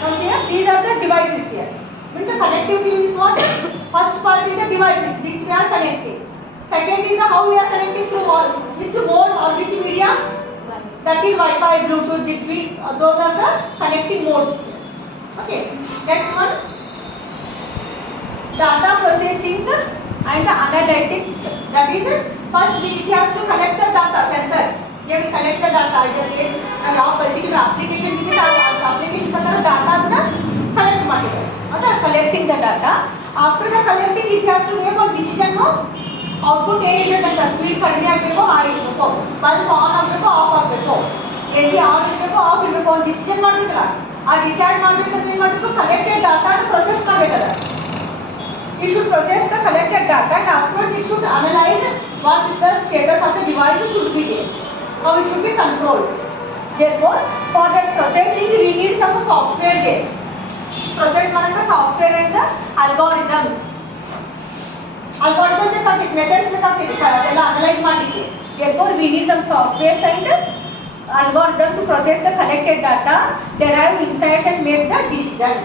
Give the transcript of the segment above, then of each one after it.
Now here, these are the devices here. Means the connectivity is what? First part is the devices which we are connecting. Second is how we are connecting through which mode or which media? That is Wi-Fi, Bluetooth, Zigbee. Those are the connecting modes here. Okay. Next one, data processing and analytics. That is first it has to collect the data, sensors. They will collect the data. ಯಾವ particular application ಇದೆ application ಪ್ರಕಾರ data ಅದನ್ನ collect ಮಾಡಿದ್ದಾರೆ. Okay, collecting the data. After the collecting, it has to make one decision. Output ಏನಿರಬೇಕಂತ speed ಕಡಿಮೆ ಆಗಬೇಕು high ಇರಬೇಕು bulb on ಆಗಬೇಕು ಆಫ್ ಆಗಬೇಕು AC ಆನ್ ಇರಬೇಕು ಆಫ್ ಇರಬೇಕು ಅಂತ ಡಿಸಿಷನ್ ಮಾಡಬೇಕಲ್ಲ ಆ ಡಿಸೈಡ್ ಮಾಡಬೇಕಂದ್ರೆ ಏನು ಮಾಡಬೇಕು ಕಲೆಕ್ಟೆಡ್ ಡಾಟಾ ಪ್ರೊಸೆಸ್ ಮಾಡಬೇಕಲ್ಲ it should process the collected data and afterwards it should analyze what the status of the device should be there, how it should be controlled. Therefore, for that processing we need some software there. Process ಮಾಡಕ್ಕೆ software and the algorithms. Algorithm ಬೇಕಾಗ್ತದೆ, methods ಬೇಕಾಗ್ತದೆ ಅದೆಲ್ಲ analyze ಮಾಡಲಿಕ್ಕೆ. Therefore, we need some softwares and algorithm to process the collected data, derive insights and make the decision.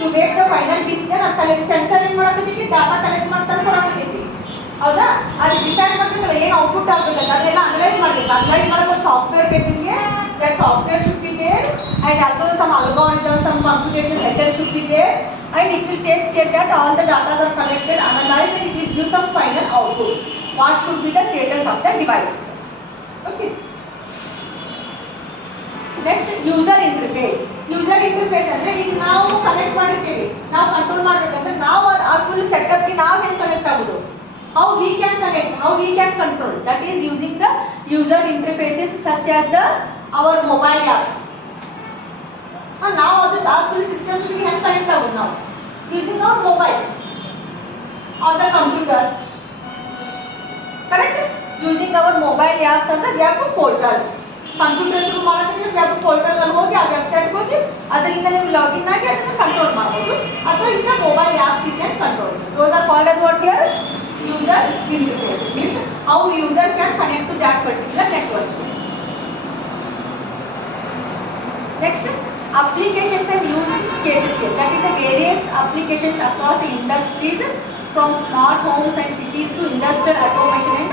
To make the final decision, a collect sensor ಏನು ಮಾಡಕತ್ತಿ data collect ಮಾಡ್ತಾರೆ ಕೊಡಕತ್ತಿ ಹೌದಾ ಅದು decide ಮಾಡಬೇಕಲ್ಲ ಏನು output ಆಗಬೇಕಲ್ಲ ಅದನ್ನೆಲ್ಲ analyse ಮಾಡಬೇಕು analyse ಮಾಡಕ್ಕೆ ಒಂದು ಸಾಫ್ಟ್ವೇರ್ ಬೇಕು ನಿಮಗೆ that software should be there and also some algorithm, some computational methods should be there and it will take care that all the data are collected, analyzed and it will give some final output. What should be the status of the device? Okay. Next, user interface. User interface ಅಂದ್ರೆ ಈಗ ನಾವು connect ಮಾಡಿರ್ತೀವಿ ನಾವು control ಮಾಡಬೇಕಂದ್ರೆ ನಾವು ಆ full setup ಗೆ ನಾವು ಹೆಂಗೆ ಕನೆಕ್ಟ್ ಆಗೋದು how we can connect, how we can control, that is using the user interfaces such as the our mobile apps. Now the full systems we can connect ಆಗೋದು ನಾವು using our mobiles or the computers, correct, using our mobile apps or the web portals. Computer through ಮಾಡೋದ್ರೆ web portal ಅಲ್ಲಿ ಹೋಗಿ ಆ website ಹೋಗಿ ಅದರಿಂದ ನೀವು login ಆಗಿ ಅದನ್ನು ಕಂಟ್ರೋಲ್ ಮಾಡಬಹುದು ಅಥವಾ ಇಂದ mobile apps you can control. Those are called as what here user interfaces, means how user can connect to that particular network. Next, applications and use cases here, that is the various applications across the industries from smart homes and cities to industrial automation and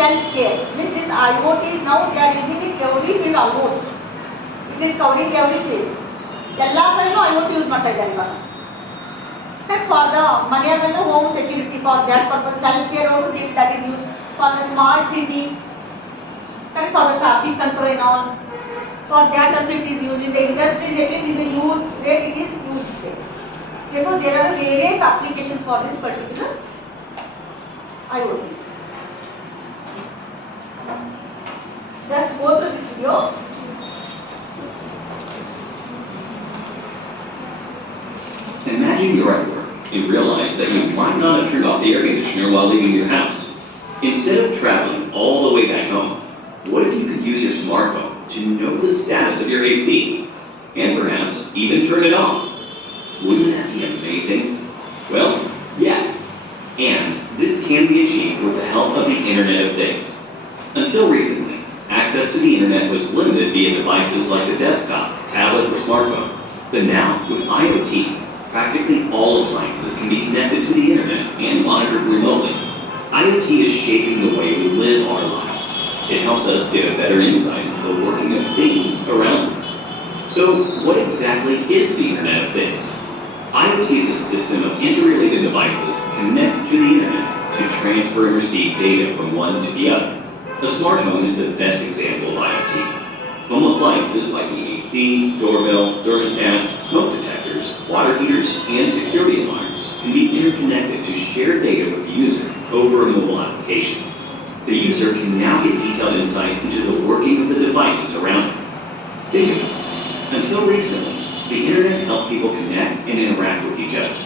healthcare. Means this Iiot is now they are using it every field almost. It is covering every field. ಎಲ್ಲ ಕಡೆನೂ Iiot use ಮಾಡ್ತಾ ಇದ್ದಾರೆ ಇವಾಗ. For the ಮನೆಯಾಗಂದ್ರೆ home security, for that purpose, healthcare also that is used for the smart city, for the traffic control and all. For that also it is used in the industries, at least in the youth rate it is used there. Therefore, there are various applications for this particular Iiot. Just go through this video. Imagine you're at work and realize that you might not have turned off the air conditioner while leaving your house. Instead of traveling all the way back home, what if you could use your smartphone to know the status of your AC and perhaps even turn it off? Wouldn't that be amazing? Well, yes. And this can be achieved with the help of the Internet of Things. Until recently, access to the internet was limited via devices like the desktop, tablet, or smartphone. But now, with IoT, practically all appliances can be connected to the internet and monitored remotely. IoT is shaping the way we live our lives. It helps us get a better insight into the working of things around us. So, what exactly is the Internet of Things? IoT is a system of interrelated devices connected to the internet to transfer and receive data from one to the other. A smart home is the best example of IoT. Home appliances like the AC, doorbell, thermostats, smoke detectors, water heaters, and security alarms can be interconnected to share data with the user over a mobile application. The user can now get detailed insight into the working of the devices around him. Think of it. Until recently, the internet helped people connect and interact with each other.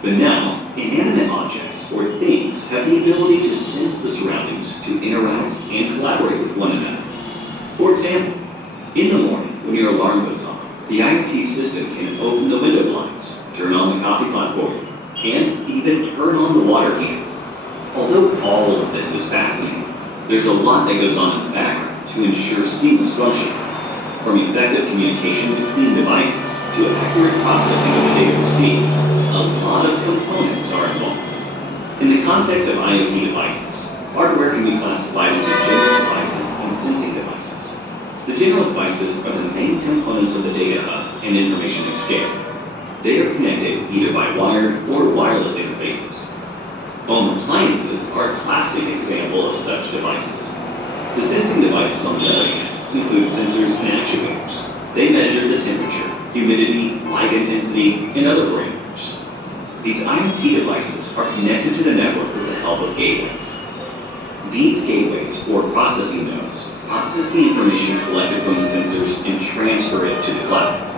But now, inanimate objects or things have the ability to sense the surroundings, to interact and collaborate with one another. For example, in the morning when your alarm goes off, the IoT system can open the window blinds, turn on the coffee pot for you, and even turn on the water heater. Although all of this is fascinating, there's a lot that goes on in the background to ensure seamless functioning. From effective communication between devices to accurate processing of the data received, a lot of components are involved. In the context of IoT devices, hardware can be classified into general devices and sensing devices. The general devices are the main components of the data hub and information exchange. They are connected either by wired or wireless interfaces. Home appliances are a classic example of such devices. The sensing devices, on the other hand, include sensors and actuators. They measure the temperature, humidity, light intensity, and other parameters. These IoT devices are connected to the network with the help of gateways. These gateways, or processing nodes, process the information collected from the sensors and transfer it to the cloud.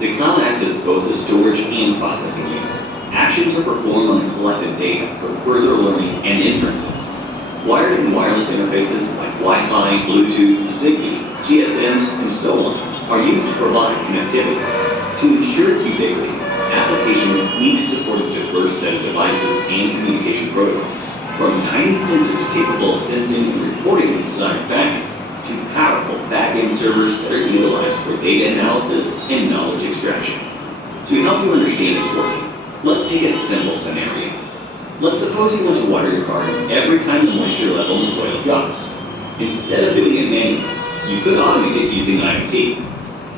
The cloud acts as both the storage and processing unit. Actions are performed on the collected data for further learning and inferences. Wired and wireless interfaces like Wi-Fi, Bluetooth, Zigbee, GSMs, and so on are used to provide connectivity. To ensure its ubiquity, applications need to support a diverse set of devices and communication protocols, from tiny sensors capable of sensing and reporting the desired value to powerful back-end servers that are utilized for data analysis and knowledge extraction. To help you understand its working, let's take a simple scenario. Let's suppose you want to water your garden every time the moisture level in the soil drops. Instead of doing it manually, you could automate it using IoT.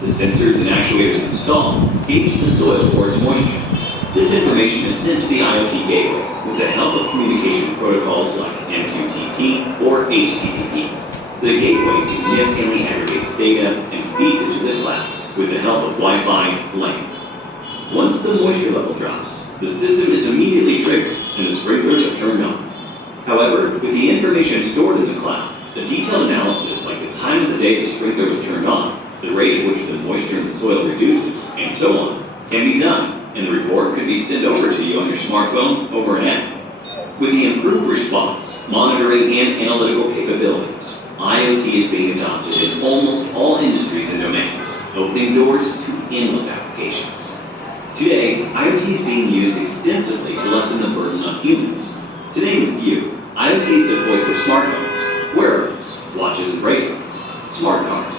The sensors and actuators installed gauge the soil for its moisture. This information is sent to the IoT gateway with the help of communication protocols like MQTT or HTTP. The gateway significantly aggregates data and feeds it to the cloud with the help of Wi-Fi LAN. Once the moisture level drops, the system is immediately triggered and the sprinklers are turned on. However, with the information stored in the cloud, a detailed analysis like the time of the day the sprinkler was turned on, the rate at which the moisture in the soil reduces, and so on, can be done, and the report could be sent over to you on your smartphone over an app. With the improved response, monitoring, and analytical capabilities, IoT is being adopted in almost all industries and domains, opening doors to endless applications. Today, IoT is being used extensively to lessen the burden on humans. To name a few, IoT is deployed for smartphones, wearables, watches and bracelets, smart cars,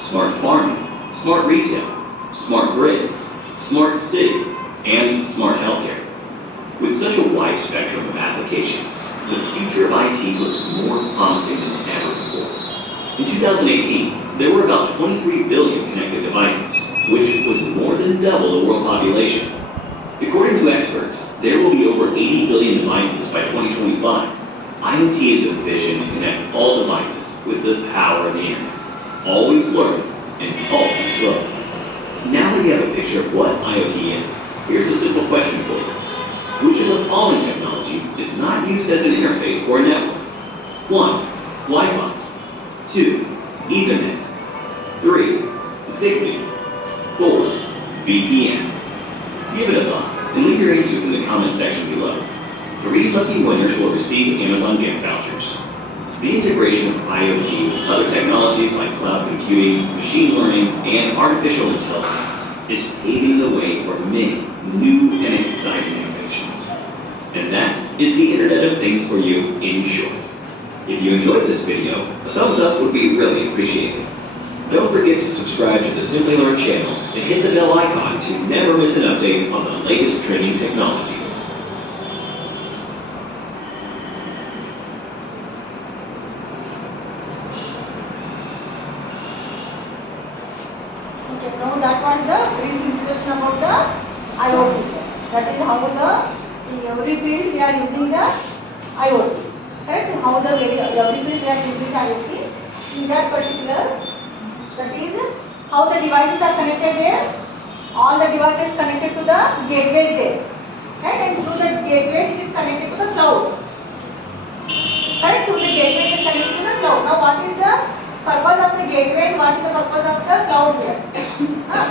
smart farming, smart retail, smart grids, smart city, and smart healthcare. With such a wide spectrum of applications, the future of IT looks more promising than ever before. In 2018, there were about 23 billion connected devices, which was more than double the world population. According to experts, there will be over 80 billion devices by 2025. IoT is a vision to connect all devices with the power of the internet, always learning and always growing. Now that you have a picture of what IoT is, here's a simple question for you. Which of the following technologies is not used as an interface for a network? 1. Wi-Fi. 2. Ethernet. 3. Zigbee. 4. VPN. Give it a thought and leave your answers in the comment section below. 3 lucky winners will receive Amazon gift vouchers. The integration of IoT with other technologies like cloud computing, machine learning, and artificial intelligence is paving the way for many new and exciting innovations. And that is the Internet of Things for you in short. If you enjoyed this video, a thumbs up would be really appreciated. Don't forget to subscribe to the Simply Learn channel and hit the bell icon to never miss an update on the latest trending technologies. Okay, now that was the brief introduction about the IoT. That is how in every field we are using the IoT. Correct? How every field we are using the IoT. In that particular, that is how the devices are connected there. All the devices connected to the gateways there. Right? And through the gateways it is connected to the cloud. Correct? Through the gateway it is connected to the cloud. Now what is the purpose of the gateway and what is the purpose of the cloud here?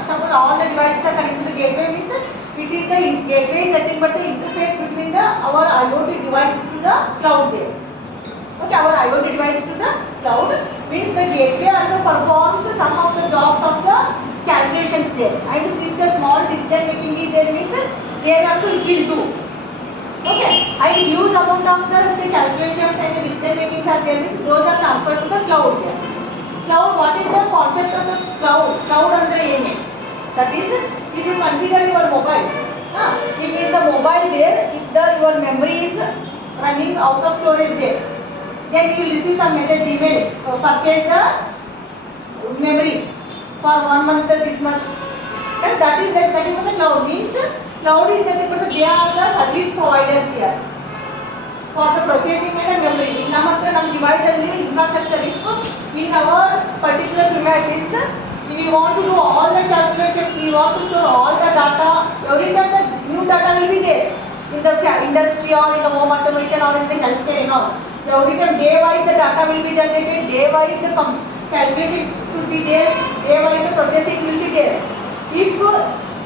Suppose all the devices are connected to the gateway means it is the gateway is nothing but the interface between our IoT devices to the cloud there. Okay, our IoT device to the cloud means the gateway also performs some of the jobs of the calculations there. And if the small decision making is there means there also it will do. Okay, and huge amount of the calculations and the decision makings are there means those are transferred to the cloud there. Cloud, what is the concept of the cloud? Cloud andre ಏನು? That is, if you consider your mobile, if in the mobile there, if your memory is running out of storage there, then you will receive some message email, purchase the memory for 1 month this much. And that is like that is what the cloud means. Cloud is nothing but they are the service providers here for the processing and the memory. In our device and infrastructure, in our particular premises, if we want to do all the calculations, we want to store all the data, every time the new data will be there in the industry or in the home automation or in the healthcare and all. So every time day wise the data will be generated, day wise the calculations should be there, day wise the processing will be there. If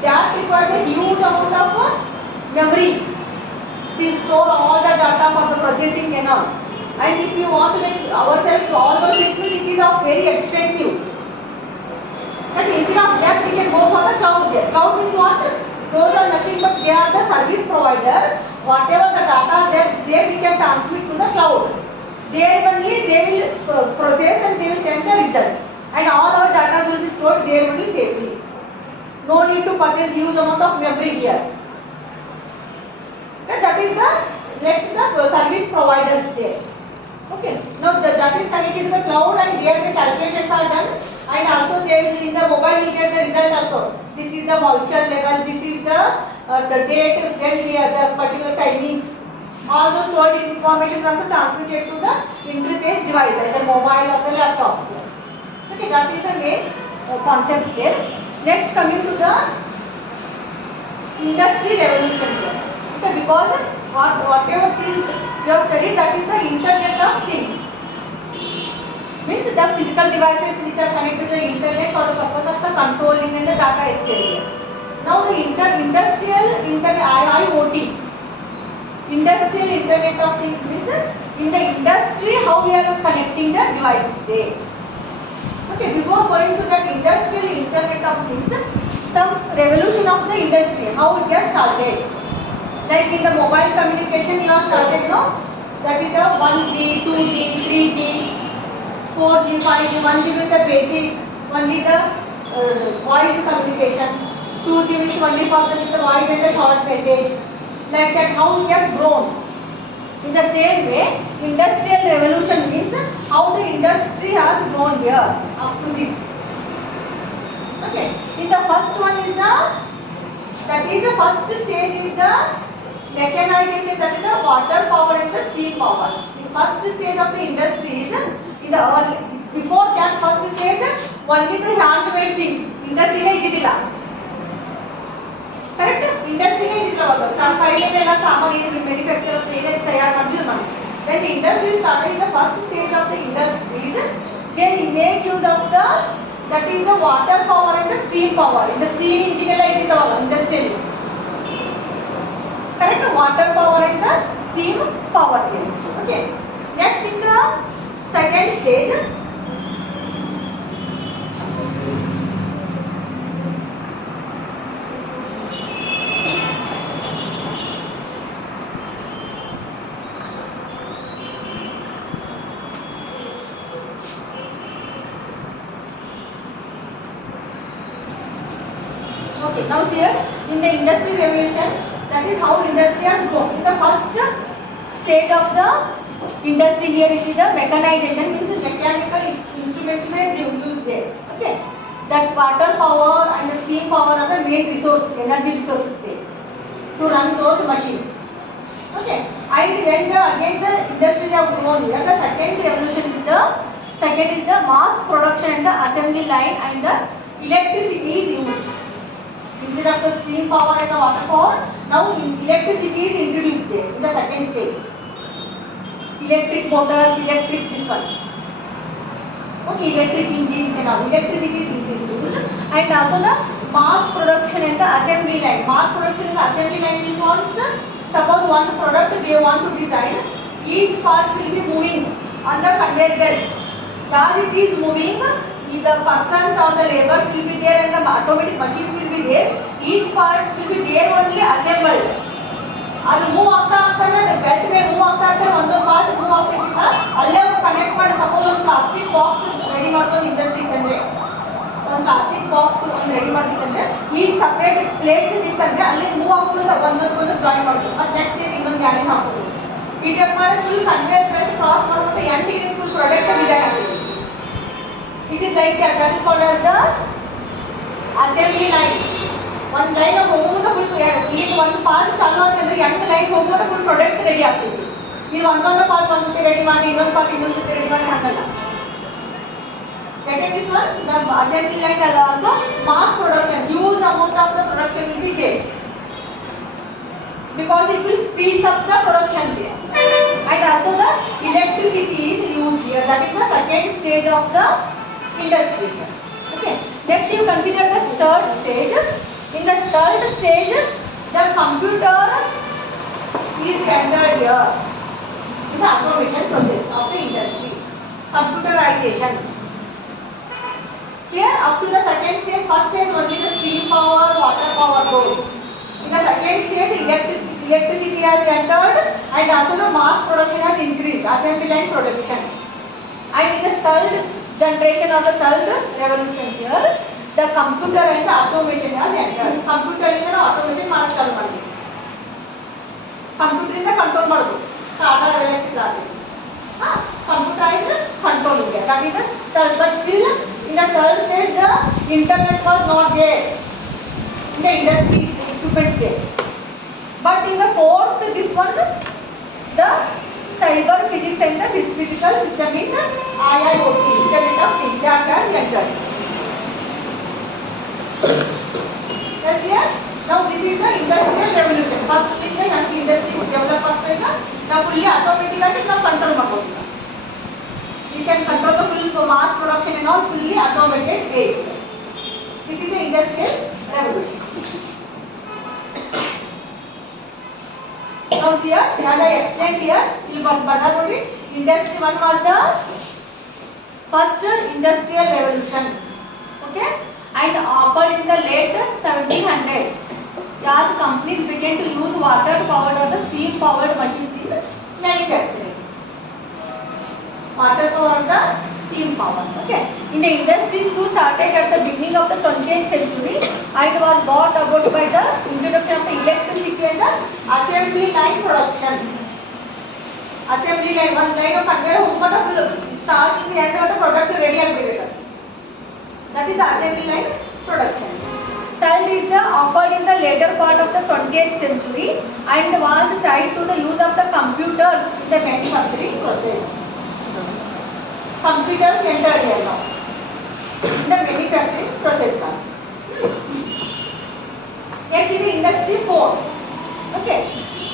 that requires a huge amount of memory to store all the data for the processing and all. And if you want to make ourselves all those things, it is very expensive. But instead of that, we can go for the cloud there. Cloud means what? Those are nothing but they are the service provider. Whatever the data there we can transmit to the cloud. There only they will process and they will send the result. And all our data will be stored there only safely. No need to purchase huge amount of memory here. And that is the service providers there. Okay. Now that is connected to the cloud and there the calculations are done. And also there in the mobile we get the result also. This is the moisture level. This is the date. Then we have the particular timings. All the stored information is also transmitted to the interface device, either mobile or the laptop. Okay, that is the main concept there. Next, coming to the industry revolution here. Okay, because whatever things you have studied, that is the Internet of Things. Means the physical devices which are connected to the internet for the purpose of the controlling and the data exchange. Now the industrial internet, IoT. Industrial Internet of Things means in the industry how we are connecting the devices there. Okay, before going to that industrial Internet of Things, some revolution of the industry, how it has started. Like in the mobile communication you have started now, that is the 1G, 2G, 3G, 4G, 5G, 1G is the basic, only the voice communication, 2G is only for the voice and the short message. Like that how it has grown. In the same way, industrial revolution means how the industry has grown here up to this. Okay. In the first one is the first stage is the mechanization, that is the water power and the steam power. The first stage of the industry is in the early, before that first stage only the handmade things. Industry ididilla. Correct? Industry ididilla. Finally ella saman manufacturer tayar madidilla mani. When the industry started, in the first stage of the industries, they make use of the, that is the water power and the steam power. In the steam engine ella ididalla industry. Correct? Water power and the steam power here. Okay. Next in the second stage. Okay, now here in the industrial revolution, that is how industry has grown. In the first stage of the industry here, it is the mechanization, means mechanical instruments were used there. Okay, that water power and the steam power are the main resources, energy resources there to run those machines. Okay, and when again the industries have grown here, the second revolution is the mass production and the assembly line and the electricity is used. Instead of the steam power and the water power, now electricity is introduced there in the second stage. Electric motors, electric this one. Okay, electric engines and all. Electricity is introduced. And also the mass production and the assembly line. Mass production and the assembly line means what? Suppose one product they want to design, each part will be moving on the conveyor belt. As it is moving, the persons or the laborers will be there and the automatic machines will be there. Each part will be there only assembled. ಅದು move ಆಗ್ತಾ ಆಗ್ತಾನೆ belt ಮೇಲೆ move ಆಗ್ತಾ ಆಗ್ತಾನೆ ಒಂದೊಂದು part move ಆಗ್ತಿರ್ತಿಲ್ಲ, ಅಲ್ಲೇ connect ಮಾಡಿ. Suppose ಒಂದು ಪ್ಲಾಸ್ಟಿಕ್ ಬಾಕ್ಸ್ ರೆಡಿ ಮಾಡೋದು ಇಂಡಸ್ಟ್ರಿ ಇತ್ತಂದ್ರೆ, ಒಂದು ಪ್ಲಾಸ್ಟಿಕ್ ಬಾಕ್ಸ್ ಒಂದು ರೆಡಿ ಮಾಡ್ಬೇಕಂದ್ರೆ ಈಗ ಸಪ್ರೇಟ್ ಪ್ಲೇಟ್ಸ್ ಇತ್ತಂದ್ರೆ ಅಲ್ಲಿ ಮೂವ್ ಆಗೋದು ಒಂದೊಂದು ಜಾಯಿನ್ ಮಾಡೋದು, ಮತ್ತು ನೆಕ್ಸ್ಟ್ ಡೇ ಇನ್ನೊಂದು ಗ್ಯಾರೇಜ್ ಹಾಕೋದು. ಈ ಟೈಪ್ ಮಾಡಿ ಫುಲ್ ಕನ್ವೇಯರ್ ಬೆಲ್ಟ್ ಕ್ರಾಸ್ ಮಾಡ್ಬಿಟ್ಟು ಎಂಟಿಗೆ ಫುಲ್ ಪ್ರಾಡಕ್ಟ್ ಡಿಸೈನ್ ಆಗ್ತದೆ. It is like that is called as the assembly line. ಒಂದು ಲೈನ್ ಹೋಗೋದು ಫುಲ್ ಈಗ ಒಂದು ಪಾರ್ಟ್ ಚಾಲು ಅಂತಂದ್ರೆ 8 ಲೈನ್ ಹೋಗೋದು ಫುಲ್ ಪ್ರಾಡಕ್ಟ್ ರೆಡಿ ಆಗ್ತದೆ. ಇದು ಒಂದೊಂದು ಪಾರ್ಟ್ ಒಂದು ಸತಿ ರೆಡಿ ಮಾಡಿ ಇನ್ನೊಂದು ಪಾರ್ಟ್ ಇನ್ನೊಂದು ಸತಿ ರೆಡಿ ಮಾಡಿ ಹಾಕಲ್ಲ. Second is one, the assembly line is also mass production. Huge amount of the production will be there because it will speed up the production there. And also the electricity is used here. That is the second stage of the industry. Okay. Next you consider the third stage. In the third stage, the computer is entered here in the automation process of the industry. Computerization. Here up to the second stage, first stage only the steam power, water power goes. In the second stage, electricity has entered and also the mass production has increased, assembly line production. And in the third generation of the third revolution here, the computer and the automation has entered. Computer in the automation ಮಾಡಕ್ಕೆ ಚಾಲು ಮಾಡಿ. Computer ಇಂದ control ಮಾಡೋದು. Starter electric computerized control here. That is the third. But still in the third stage the internet was not there in the industry equipment there. But in the fourth, this one, the cyber physics and the physical system means IIoT, Internet of Things, that has entered. Yes, here. Now this is the industrial revolution. First is the industry develop ಆಗ್ತಾಯಿಲ್ಲ. Now fully automatic ಆಗಿ ನಾವು control ಮಾಡಬಹುದು. You can control the full mass production and all fully automated way. This is the industrial revolution. Now here, as I explained here, industry 1 was the first industrial revolution. Okay, and occurred in the late 1700. As companies began to use water powered or the steam powered machines in manufacturing. Water power, the steam power. Okay. In the industries too started at the beginning of the 20th century and was brought about by the introduction of the electricity and the assembly line production. Assembly line, one line of conveyor starts in the end of the product ready agreement. That is the assembly line production. Third is the occurred in the later part of the 20th century and was tied to the use of the computers in the manufacturing process. Computers entered here now in the manufacturing process also. Next is the industry 4. Okay,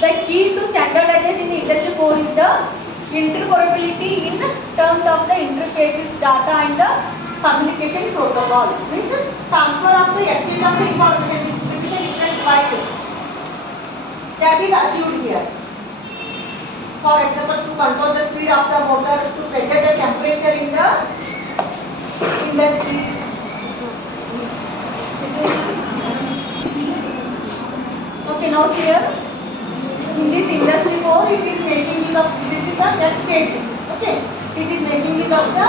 the key to standardization in the industry 4 is the interoperability in terms of the interfaces, data and the communication protocol. Means transfer of the exchange of the information between the different devices. That is achieved here. For example, to control the speed of the motor, to measure the temperature in the industry. Okay, now here in this industry 4, it is making use of, this is the next stage. Okay, it is making use of the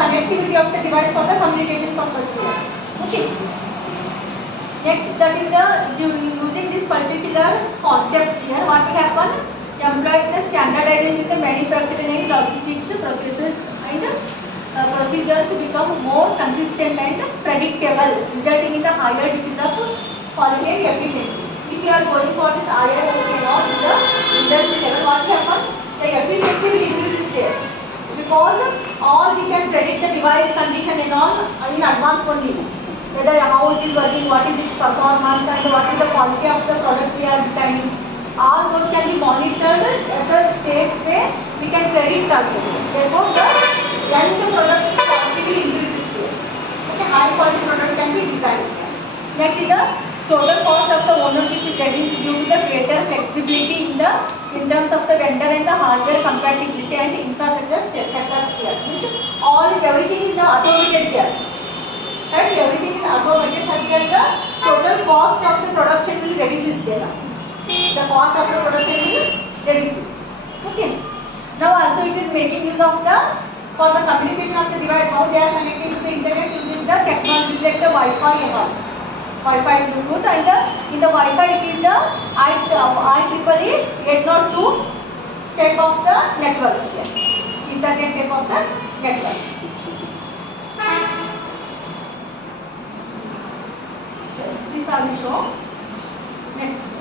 connectivity of the device for the communication purpose here. Okay. Next, that is the using this particular concept here, what will happen? Employing the standardization in the manufacturing and logistics processes and procedures to become more consistent and predictable, resulting in the higher degrees of quality and efficiency. If you are going for this IIoT and all in the industry level, what will happen? The efficiency will increase there because all we can predict the device condition and all in advance only. Whether how it is working, what is its performance, and what is the quality of the product we are designing. All those can be monitored at the same way we can predict also. Therefore, the end product quality will increase here. Okay, high quality product can be designed. Next is the total cost of the ownership is reduced due to the greater flexibility in terms of the vendor and the hardware compatibility and infrastructure setups here. Which everything is now automated here. Right? Everything is automated such that the total cost of the production will reduce there. the cost of the production will reduces. Okay. Now also it is making use of the for the communication of the device, how they are connected to the internet using the technology like the Wi-Fi and all. Wi-Fi, Bluetooth, and in the Wi-Fi it is the IEEE 802 type of the network. Internet type of the network. This I will show. Next.